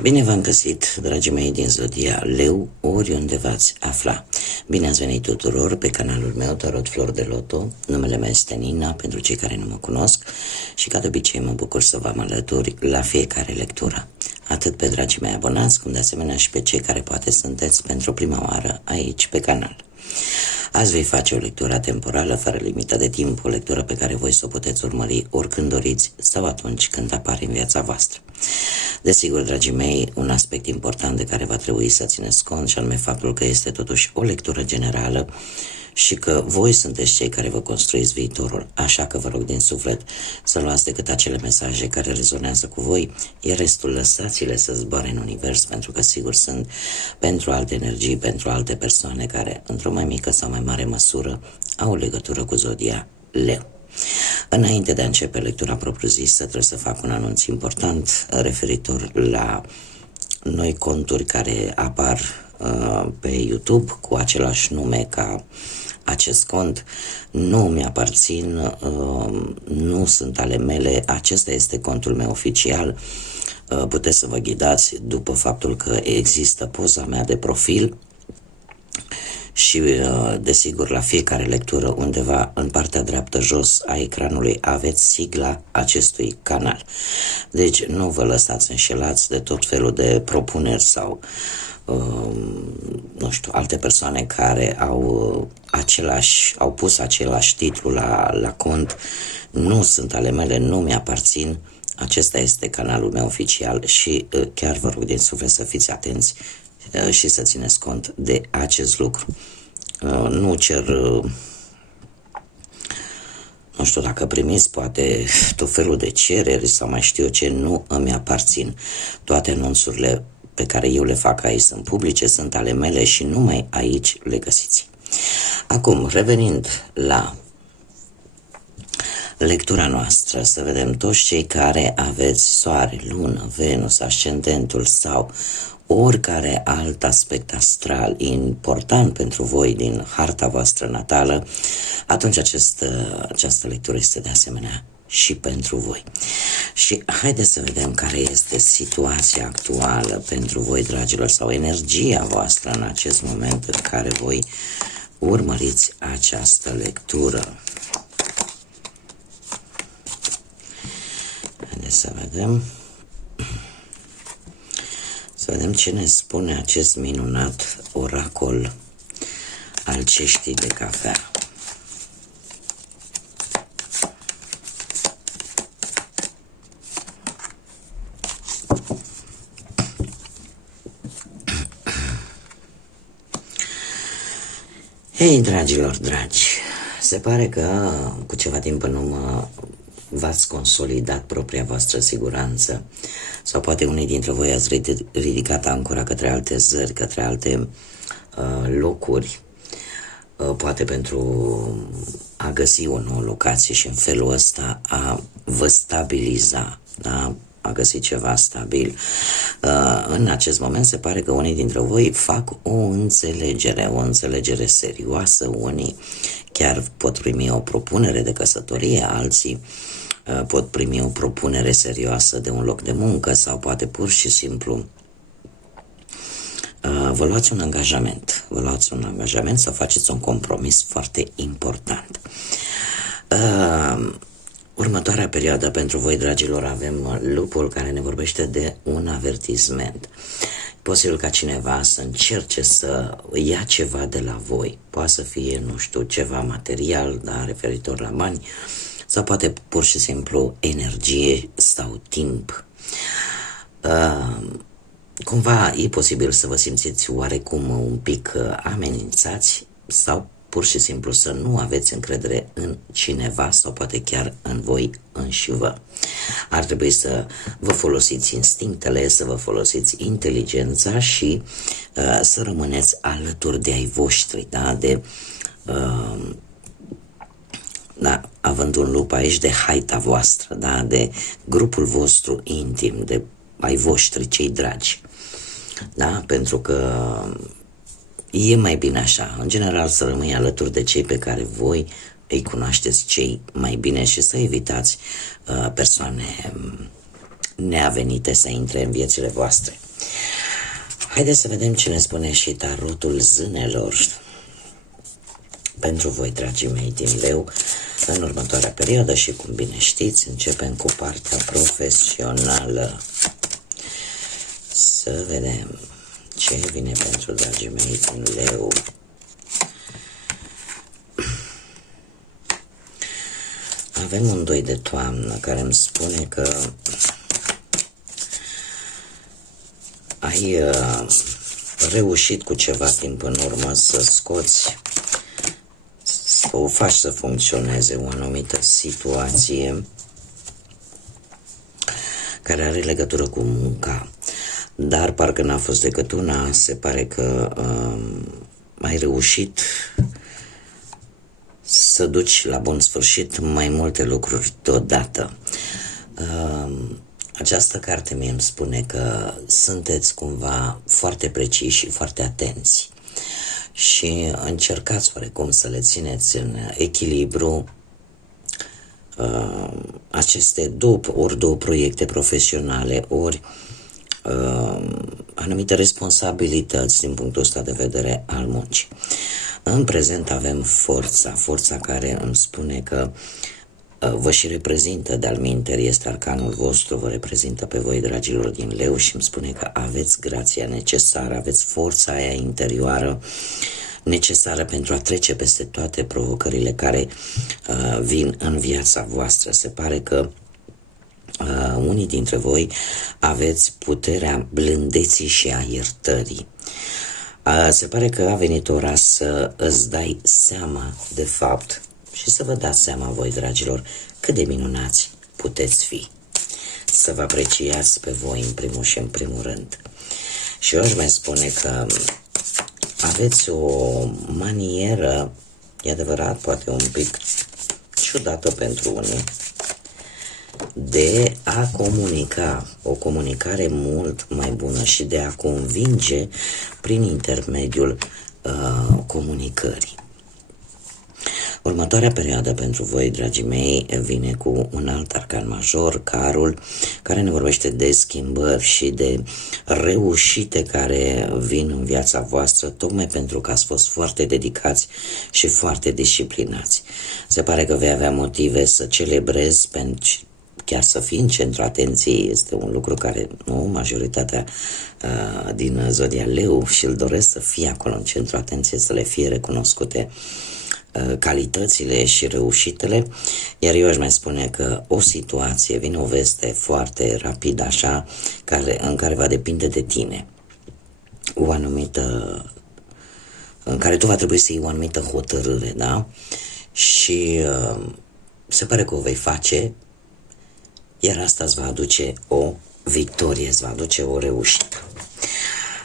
Bine v-am găsit, dragii mei din Zodia Leu, oriunde v-ați afla. Bine ați venit tuturor pe canalul meu Tarot Flor de Loto. Numele meu este Nina, pentru cei care nu mă cunosc, și ca de obicei mă bucur să vă alături la fiecare lectură. Atât pe dragii mei abonați, cum de asemenea și pe cei care poate sunteți pentru prima oară aici pe canal. Azi voi face o lectură temporală, fără limită de timp, o lectură pe care voi să o puteți urmări oricând doriți sau atunci când apare în viața voastră. Desigur, dragii mei, un aspect important de care va trebui să țineți cont, și anume faptul că este totuși o lectură generală și că voi sunteți cei care vă construiți viitorul, așa că vă rog din suflet să luați decât acele mesaje care rezonează cu voi, iar restul lăsați-le să zboare în univers, pentru că sigur sunt pentru alte energii, pentru alte persoane care, într-o mai mică sau mai mare măsură, au o legătură cu Zodia Leu. Înainte de a începe lectura propriu-zisă, trebuie să fac un anunț important referitor la noi conturi care apar pe YouTube cu același nume ca acest cont. Nu mi-aparțin, nu sunt ale mele, acesta este contul meu oficial. Puteți să vă ghidați după faptul că există poza mea de profil și, desigur, la fiecare lectură, undeva în partea dreaptă jos a ecranului, aveți sigla acestui canal. Deci nu vă lăsați înșelați de tot felul de propuneri sau nu știu, alte persoane care au pus același titlu la cont. Nu sunt ale mele, nu mi-aparțin. Acesta este canalul meu oficial și chiar vă rog din suflet să fiți atenți și să țineți cont de acest lucru. Nu cer, nu știu dacă primiți poate tot felul de cereri sau mai știu eu ce, nu îmi aparțin. Toate anunțurile pe care eu le fac aici sunt publice, sunt ale mele și numai aici le găsiți. Acum, revenind la lectura noastră, să vedem toți cei care aveți soare, lună, Venus, ascendentul sau oricare alt aspect astral important pentru voi din harta voastră natală, atunci această lectură este de asemenea și pentru voi. Și haideți să vedem care este situația actuală pentru voi, dragilor, sau energia voastră în acest moment în care voi urmăriți această lectură. Haideți să vedem. Să vedem ce ne spune acest minunat oracol al ceștii de cafea. Hei, dragilor dragi, se pare că cu ceva timp în urmă v-ați consolidat propria voastră siguranță sau poate unii dintre voi ați ridicat ancora către alte zări, către alte locuri, poate pentru a găsi o nouă locație și în felul ăsta a vă stabiliza, da? A găsi ceva stabil. În acest moment se pare că unii dintre voi fac o înțelegere serioasă, unii chiar pot primi o propunere de căsătorie, alții pot primi o propunere serioasă de un loc de muncă sau poate pur și simplu vă luați un angajament sau faceți un compromis foarte important. Următoarea perioadă pentru voi, dragilor, avem lupul care ne vorbește de un avertisment. Posibil ca cineva să încerce să ia ceva de la voi. Poate să fie, nu știu, ceva material, da, referitor la bani, sau poate pur și simplu energie sau timp. Cumva e posibil să vă simțiți oarecum un pic amenințați sau pur și simplu să nu aveți încredere în cineva sau poate chiar în voi înșivă. Ar trebui să vă folosiți instinctele, să vă folosiți inteligența și să rămâneți alături de ai voștri, da? Având un lup aici de haita voastră, da? De grupul vostru intim, de ai voștri, cei dragi, da? Pentru că e mai bine așa, în general, să rămâi alături de cei pe care voi îi cunoașteți cei mai bine și să evitați persoane neavenite să intre în viețile voastre. Haideți să vedem ce ne spune și tarotul zânelor pentru voi, dragii mei din Leu, în următoarea perioadă. Și cum bine știți, începem cu partea profesională. Să vedem ce vine pentru dragii mei din Leu. Avem un 2 de toamnă care îmi spune că ai reușit cu ceva timp în urmă să scoți, să o faci să funcționeze o anumită situație care are legătură cu munca, dar parcă n-a fost decât una. Se pare că ai reușit să duci la bun sfârșit mai multe lucruri deodată. Această carte mie îmi spune că sunteți cumva foarte preciși și foarte atenți și încercați oarecum să le țineți în echilibru aceste două proiecte profesionale, ori anumite responsabilități din punctul ăsta de vedere al muncii. În prezent avem forța care îmi spune că vă și reprezintă, de-al minteri, este arcanul vostru, vă reprezintă pe voi, dragilor din Leu, și îmi spune că aveți grația necesară, aveți forța aia interioară necesară pentru a trece peste toate provocările care vin în viața voastră. Se pare că unii dintre voi aveți puterea blândeții și a iertării. Se pare că a venit ora să îți dai seama de fapt și să vă dați seama voi, dragilor, cât de minunați puteți fi. Să vă apreciați pe voi în primul și în primul rând. Și eu aș mai spune că aveți o manieră, e adevărat, poate un pic ciudată pentru unii, de a comunica, o comunicare mult mai bună și de a convinge prin intermediul comunicării. Următoarea perioadă pentru voi, dragii mei, vine cu un alt arcan major, carul, care ne vorbește de schimbări și de reușite care vin în viața voastră, tocmai pentru că ați fost foarte dedicați și foarte disciplinați. Se pare că vei avea motive să celebrezi, pentru chiar să fii în centru atenției. Este un lucru care majoritatea din zodia Leu și îl doresc să fie acolo în centru atenției, să le fie recunoscute calitățile și reușitele. Iar eu aș mai spune că o situație, vine o veste foarte rapid așa, în care va depinde de tine, o anumită, în care tu va trebui să iei o anumită hotărâre, da? Și se pare că o vei face, iar asta îți va aduce o victorie, îți va aduce o reușită.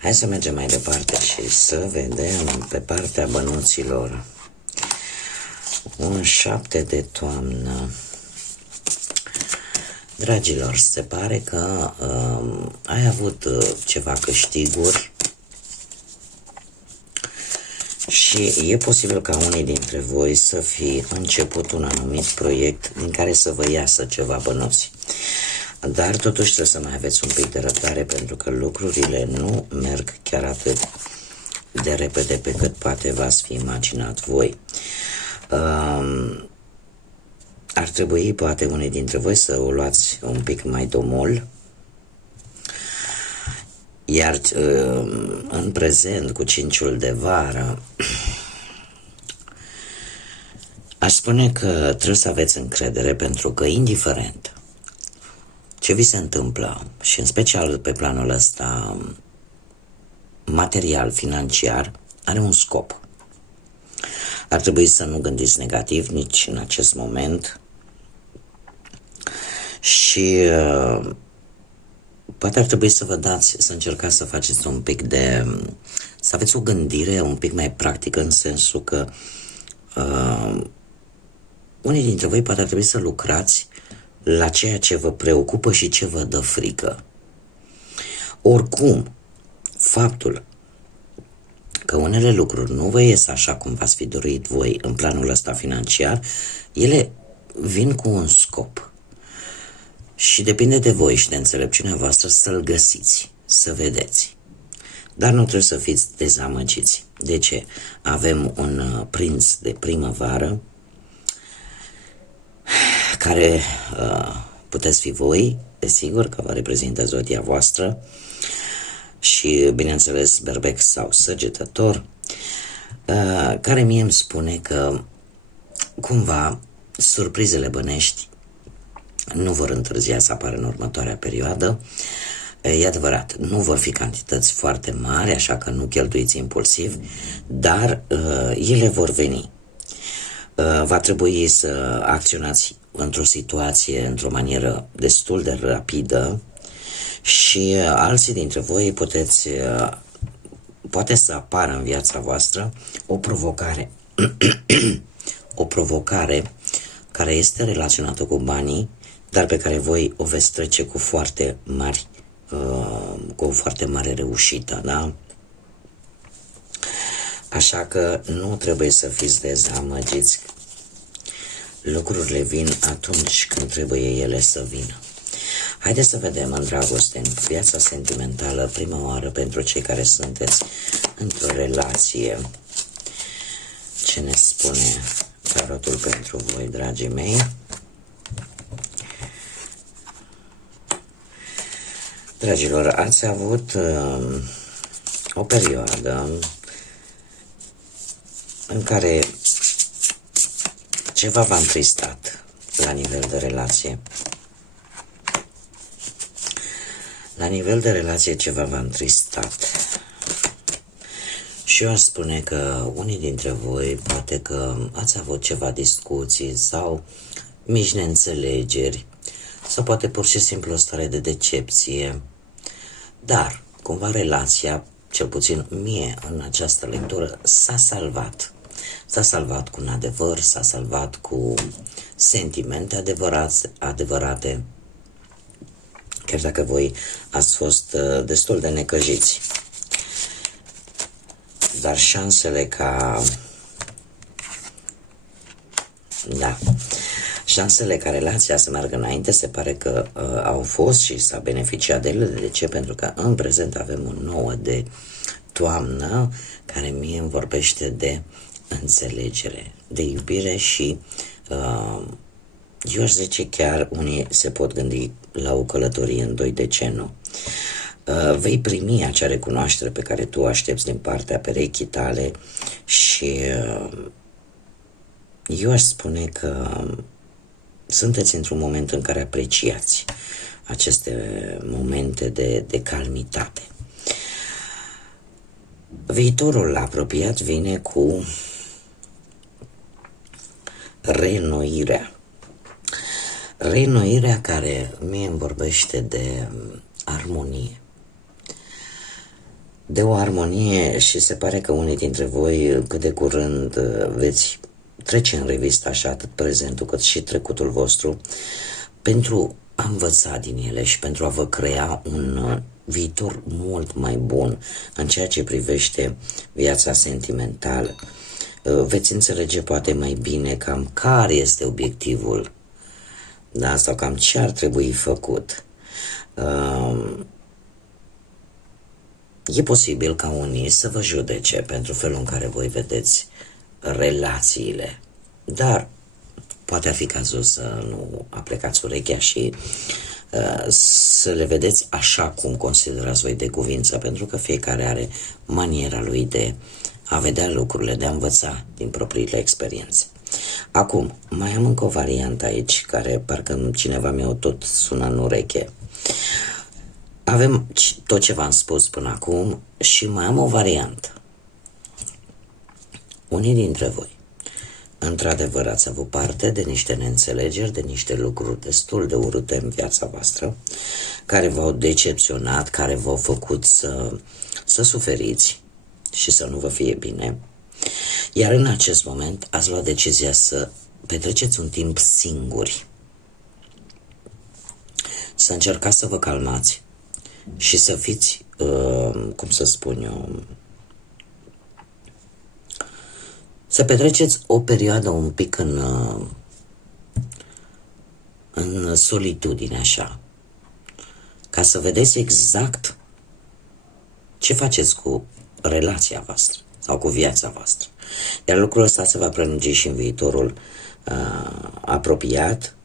Hai să mergem mai departe și să vedem pe partea bănuților. Un 7 de toamnă. Dragilor, se pare că ai avut ceva câștiguri și e posibil ca unii dintre voi să fi început un anumit proiect din care să vă iasă ceva bănuți. Dar totuși trebuie să mai aveți un pic de răbdare, pentru că lucrurile nu merg chiar atât de repede pe cât poate v-ați fi imaginat voi. Ar trebui poate unii dintre voi să o luați un pic mai domol, iar în prezent cu cinciul de vară aș spune că trebuie să aveți încredere, pentru că indiferent ce vi se întâmplă, și în special pe planul ăsta material, financiar, are un scop. Ar trebui să nu gândiți negativ nici în acest moment și poate ar trebui să vă dați, să încercați să faceți un pic de, să aveți o gândire un pic mai practică, în sensul că unii dintre voi poate ar trebui să lucrați la ceea ce vă preocupă și ce vă dă frică. Oricum, faptul că unele lucruri nu vă ies așa cum v-ați fi dorit voi în planul ăsta financiar, ele vin cu un scop. Și depinde de voi și de înțelepciunea voastră să-l găsiți. să vedeți. Dar nu trebuie să fiți dezamăgiți. De ce? Avem un prinț de primăvară care puteți fi voi, desigur, că vă reprezintă zodia voastră și, bineînțeles, berbec sau săgetător, care mie îmi spune că cumva surprizele bănești nu vor întârzia să apară în următoarea perioadă. E adevărat, nu vor fi cantități foarte mari, așa că nu cheltuiți impulsiv, dar ele vor veni. Va trebui să acționați într-o situație, într-o manieră destul de rapidă și alții dintre voi poate să apară în viața voastră o provocare, o provocare care este relaționată cu banii, dar pe care voi o veți trece cu o foarte mare reușită, da? Așa că nu trebuie să fiți dezamăgiți. Lucrurile vin atunci când trebuie ele să vină. Haideți să vedem în dragoste, în viața sentimentală, prima oară pentru cei care sunteți într-o relație. Ce ne spune tarotul pentru voi, dragii mei? Dragilor, ați avut o perioadă în care ceva v-a întristat la nivel de relație. La nivel de relație ceva v-a întristat. Și eu aș spune că unii dintre voi poate că ați avut ceva discuții sau mici neînțelegeri sau poate pur și simplu o stare de decepție. Dar cumva relația, cel puțin mie în această lectură, s-a salvat. S-a salvat cu un adevăr, s-a salvat cu sentimente adevărate, chiar dacă voi ați fost destul de necăjiți. Dar șansele șansele ca relația să meargă înainte se pare că au fost și s-a beneficiat de ele. De ce? Pentru că în prezent avem un 9 de toamnă care mie îmi vorbește de înțelegere, de iubire și eu aș zice chiar unii se pot gândi la o călătorie în 2, de ce nu? Vei primi acea recunoaștere pe care tu o aștepți din partea perechii tale și eu aș spune că sunteți într-un moment în care apreciați aceste momente de calmitate. Viitorul apropiat vine cu reînnoirea. Reînnoirea care mie îmi vorbește de armonie. De o armonie și se pare că unii dintre voi cât de curând veți trece în revistă așa atât prezentul cât și trecutul vostru pentru a învăța din ele și pentru a vă crea un viitor mult mai bun în ceea ce privește viața sentimentală. Veți înțelege poate mai bine cam care este obiectivul, da? Sau cam ce ar trebui făcut. E posibil ca unii să vă judece pentru felul în care voi vedeți relațiile, dar poate ar fi cazul să nu aplecați urechea și să le vedeți așa cum considerați voi de cuvință, pentru că fiecare are maniera lui de a vedea lucrurile, de a învăța din propriile experiențe. Acum, mai am încă o variantă aici, care parcă cineva mi-o tot sună în ureche. Avem tot ce v-am spus până acum și mai am o variantă. Unii dintre voi, într-adevăr, ați avut parte de niște neînțelegeri, de niște lucruri destul de urâte în viața voastră, care v-au decepționat, care v-au făcut să suferiți și să nu vă fie bine. Iar în acest moment ați luat decizia să petreceți un timp singuri, să încercați să vă calmați și să fiți, cum să spun eu, să petreceți o perioadă un pic în solitudine, așa, ca să vedeți exact Ce faceți cu relația voastră sau cu viața voastră? Iar lucrul ăsta se va prelungi și în viitorul apropiat,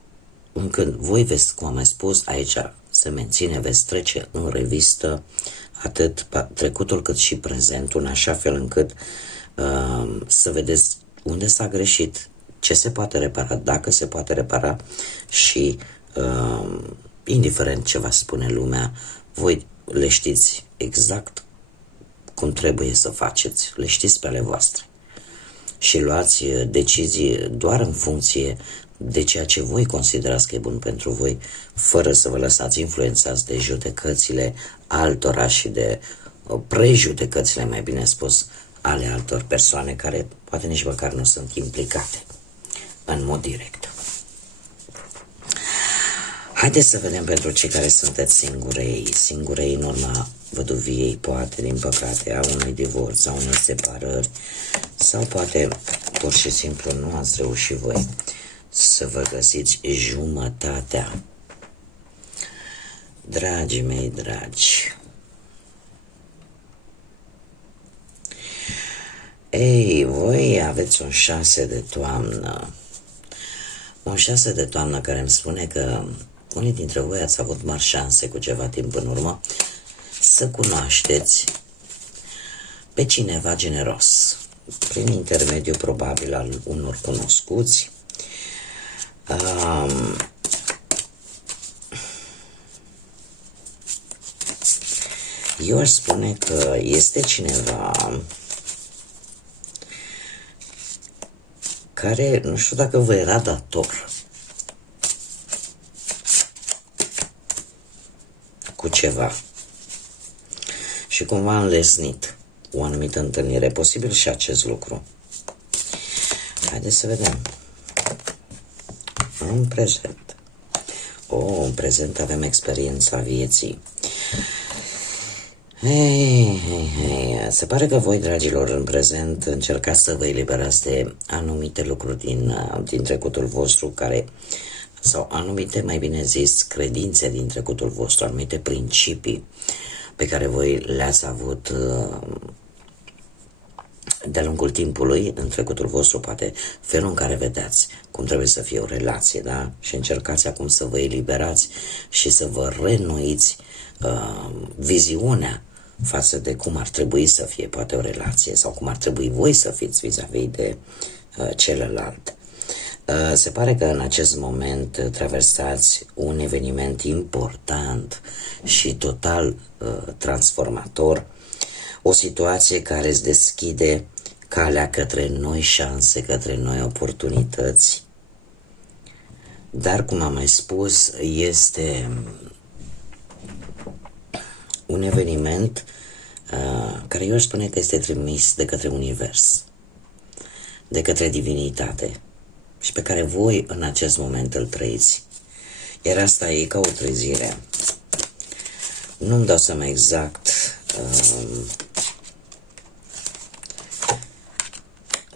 încât voi veți, cum am mai spus, aici se menține, veți trece în revistă atât trecutul cât și prezentul, în așa fel încât să vedeți unde s-a greșit, ce se poate repara, dacă se poate repara și indiferent ce va spune lumea, voi le știți exact cum trebuie să faceți, le știți pe ale voastre și luați decizii doar în funcție de ceea ce voi considerați că e bun pentru voi, fără să vă lăsați influențați de judecățile altora și de prejudecățile, mai bine spus, ale altor persoane care poate nici măcar nu sunt implicate în mod direct. Haideți să vedem pentru cei care sunteți singurei în urma văduviei, poate, din păcate, a unui divorț, a unei separări, sau poate pur și simplu nu ați reușit voi să vă găsiți jumătatea. Dragii mei dragi, ei, voi aveți un 6 de toamnă. Un 6 de toamnă care îmi spune că unii dintre voi ați avut mari șanse cu ceva timp în urmă să cunoașteți pe cineva generos, prin intermediul probabil al unor cunoscuți. Eu aș spune că este cineva care, nu știu dacă vă era dator cu ceva și cumva a înlesnit o anumită întâlnire, posibil și acest lucru. Haideți să vedem. În prezent. În prezent avem experiența vieții. Se pare că voi, dragilor, în prezent încercați să vă eliberați de anumite lucruri din trecutul vostru care, sau anumite, mai bine zis, credințe din trecutul vostru, anumite principii pe care voi le-ați avut de-a lungul timpului în trecutul vostru, poate felul în care vedeați cum trebuie să fie o relație, da? Și încercați acum să vă eliberați și să vă reînnoiți viziunea față de cum ar trebui să fie poate o relație sau cum ar trebui voi să fiți vis-a-vis de celălalt. Se pare că în acest moment traversați un eveniment important și total transformator, o situație care îți deschide calea către noi șanse, către noi oportunități, dar, cum am mai spus, este un eveniment care eu aș spune că este trimis de către univers, de către divinitate și pe care voi în acest moment îl trăiți. Iar asta e ca o trezire. Nu-mi dau seama exact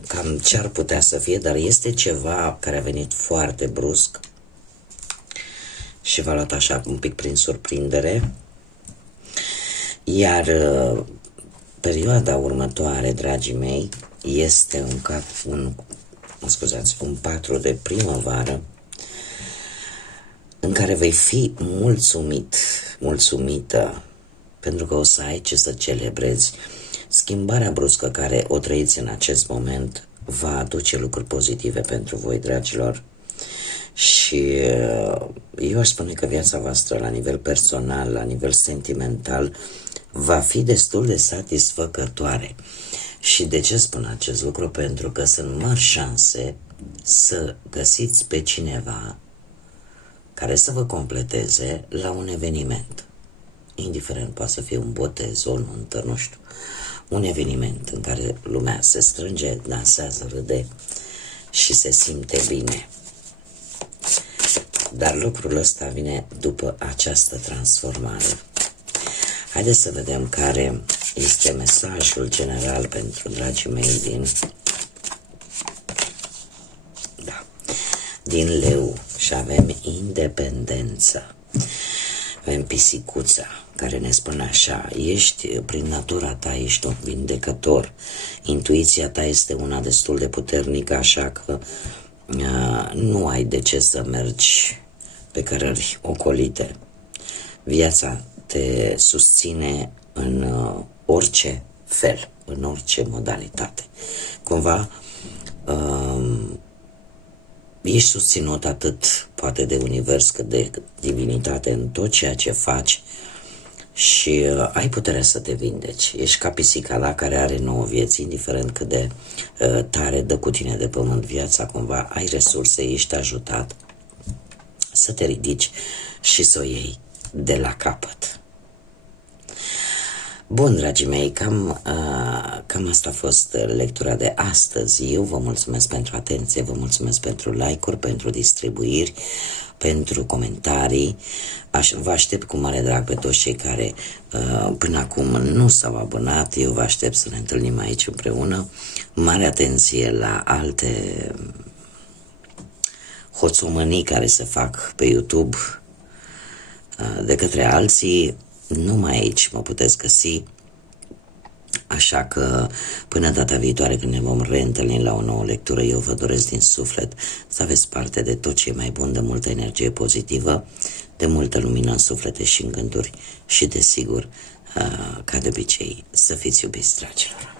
cam ce ar putea să fie, dar este ceva care a venit foarte brusc și v-a luat așa un pic prin surprindere. Iar perioada următoare, dragii mei, este un 4 de primăvară în care vei fi mulțumită, pentru că o să ai ce să celebrezi. Schimbarea bruscă care o trăiți în acest moment va aduce lucruri pozitive pentru voi, dragilor. Și eu aș spune că viața voastră la nivel personal, la nivel sentimental, va fi destul de satisfăcătoare. Și de ce spun acest lucru? Pentru că sunt mari șanse să găsiți pe cineva care să vă completeze la un eveniment. Indiferent, poate să fie un botez, o nuntă, nu știu. Un eveniment în care lumea se strânge, dansează, râde și se simte bine. Dar lucrul ăsta vine după această transformare. Haideți să vedem care este mesajul general pentru dragii mei din Leu. Și avem independență, avem pisicuța, care ne spune așa: ești, prin natura ta, ești un vindecător, intuiția ta este una destul de puternică, așa că nu ai de ce să mergi pe cărări ocolite. Viața te susține în orice fel, în orice modalitate. Cumva ești susținut atât poate de univers cât de divinitate în tot ceea ce faci și ai puterea să te vindeci. Ești ca pisica la care are 9 vieți, indiferent cât de tare dă cu tine de pământ viața, cumva ai resurse, ești ajutat să te ridici și să o iei de la capăt. Bun, dragii mei, cam asta a fost lectura de astăzi. Eu vă mulțumesc pentru atenție, vă mulțumesc pentru like-uri, pentru distribuiri, pentru comentarii. Vă aștept cu mare drag pe toți cei care până acum nu s-au abonat. Eu vă aștept să ne întâlnim aici împreună. Mare atenție la alte hoțomănii care se fac pe YouTube de către alții. Numai aici mă puteți găsi, așa că până data viitoare când ne vom reîntâlni la o nouă lectură, eu vă doresc din suflet să aveți parte de tot ce e mai bun, de multă energie pozitivă, de multă lumină în suflete și în gânduri și, desigur, ca de obicei, să fiți iubiți, dragilor.